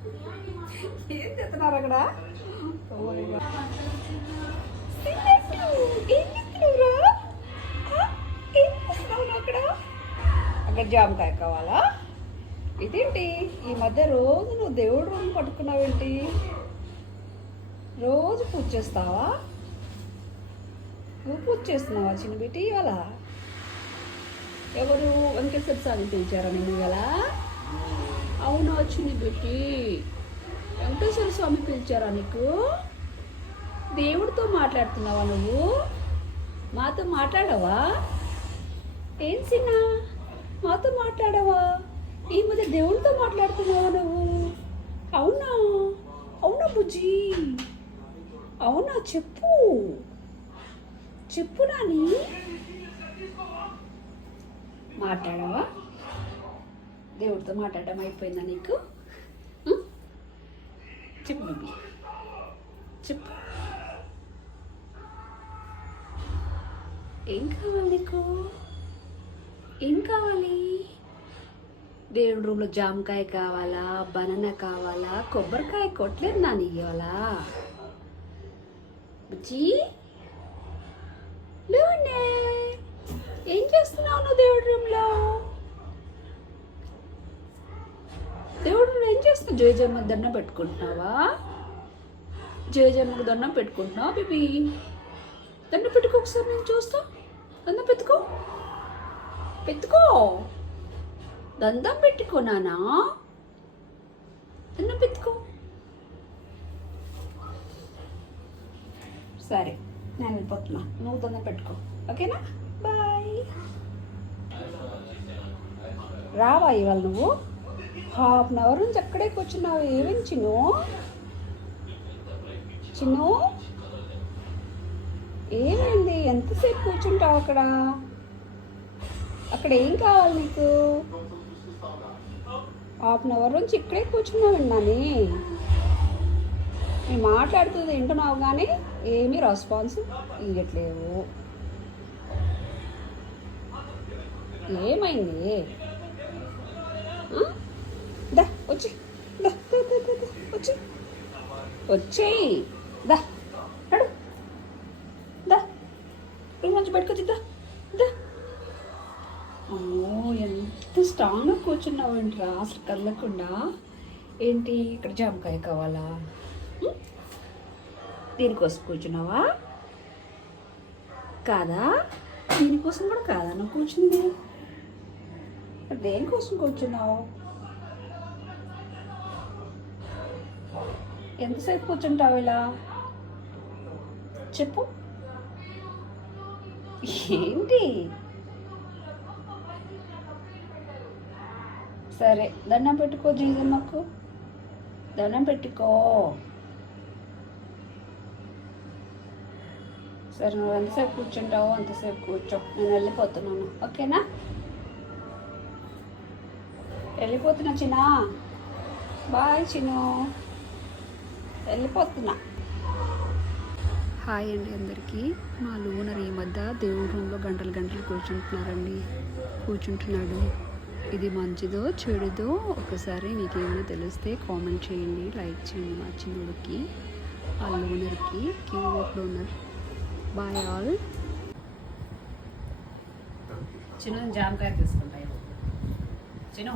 ఏం చేస్తున్నారు అక్కడ? అక్కడ జామకాయ కావాలా? ఇదేంటి ఈ మధ్య రోజు నువ్వు దేవుడు రూమ్ పట్టుకున్నావేంటి? రోజు పూజ చేస్తావా? నువ్వు పూజ చేస్తున్నావా చిన్న బిడ్డి? ఇవాళ ఎవరు వెంకటేశ్వర స్వామి పిలిచారా నేను ఇవాళ? అవునా చిన్న బిడ్డి, వెంకటేశ్వర స్వామి పిలిచారా నీకు? దేవుడితో మాట్లాడుతున్నావా నువ్వు? మాతో మాట్లాడవా? ఏం చిన్న మాతో మాట్లాడవా? ఈ మధ్య దేవుడితో మాట్లాడుతున్నావా నువ్వు? అవునా? అవునా బుజ్జి? అవునా? చెప్పు చెప్పు నాని. మాట్లాడవా? దేవుడితో మాట్లాడడం అయిపోయిందా నీకు? చెప్పు బేబీ, చెప్పు. ఏం కావాలి నీకు? ఏం కావాలి? దేవుడి రూమ్లో జామకాయ కావాలా, బనానా కావాలా, కొబ్బరికాయ కొట్టలేదు నాని ఇవాళ? బుజ్జి లేవండి. ఏం చేస్తున్నావు నువ్వు దేవుడి రూమ్లో? దేవుడి రూమ్లో ఏం చేస్తున్నావు? జయజమ్మకు దండం పెట్టుకుంటున్నావా? జయజమ్మకు దండం పెట్టుకుంటున్నావా బేబీ? దండం పెట్టుకో ఒకసారి, నేను చూస్తా. దండం పెట్టుకో, పెట్టుకో, దండం పెట్టుకో నానా, దండం పెట్టుకో. సరే నేను వెళ్ళిపోతున్నా, నువ్వు దండం పెట్టుకో, ఓకేనా? బాయ్. రావా ఇవాళ నువ్వు? 1/2 అవర్ నుంచి అక్కడే కూర్చున్నావు. ఏమేమి చిన్ను? చిన్ను ఏమైంది? ఎంతసేపు కూర్చుంటావు అక్కడ? అక్కడ ఏం కావాలి నీకు? 1/2 అవర్ నుంచి ఇక్కడే కూర్చున్నావు నాని. నేను మాట్లాడుతుంది వింటున్నావు కానీ ఏమీ రెస్పాన్స్ ఇవ్వట్లేవు. ఏమైంది? దా వచ్చి, దా వచ్చి, వచ్చేయి, దా నడు, దా రూమ్ నుంచి బయటకు దా దా. అమ్మో ఎంత స్ట్రాంగ్గా కూర్చున్నావు ఏంట్రా అసలు కదలకుండా? ఏంటి ఇక్కడ జామకాయ కావాలా? దీనికోసం కూర్చున్నావా? కాదా? దీనికోసం కూడా కాదా నువ్వు కూర్చుంది? దేనికోసం కూర్చున్నావు? ఎంతసేపు కూర్చుంటావు ఇలా? చెప్పు. ఏంటి? సరే దండం పెట్టుకో జీజమ్మకు, దండం పెట్టుకో. సరే నువ్వు ఎంతసేపు కూర్చుంటావో అంతసేపు కూర్చో, నేను వెళ్ళిపోతున్నాను, ఓకేనా? వెళ్ళిపోతున్నా చిన్న, బాయ్ చిన్న, వెళ్ళిపోతున్నా. హాయ్ అండి అందరికీ. మా లూనర్ ఈ మధ్య దేవుడి రూమ్లో గంటలు గంటలు కూర్చుంటున్నాడు. ఇది మంచిదో చెడుదో ఒకసారి మీకు ఏమైనా తెలిస్తే కామెంట్ చేయండి, లైక్ చేయండి. మా చిన్నోడికి, ఆ లూనర్కి, క్యూట్ లూనర్. Bye all. చిన్న జామకాయ తీసుకుంటాయి చిన్న.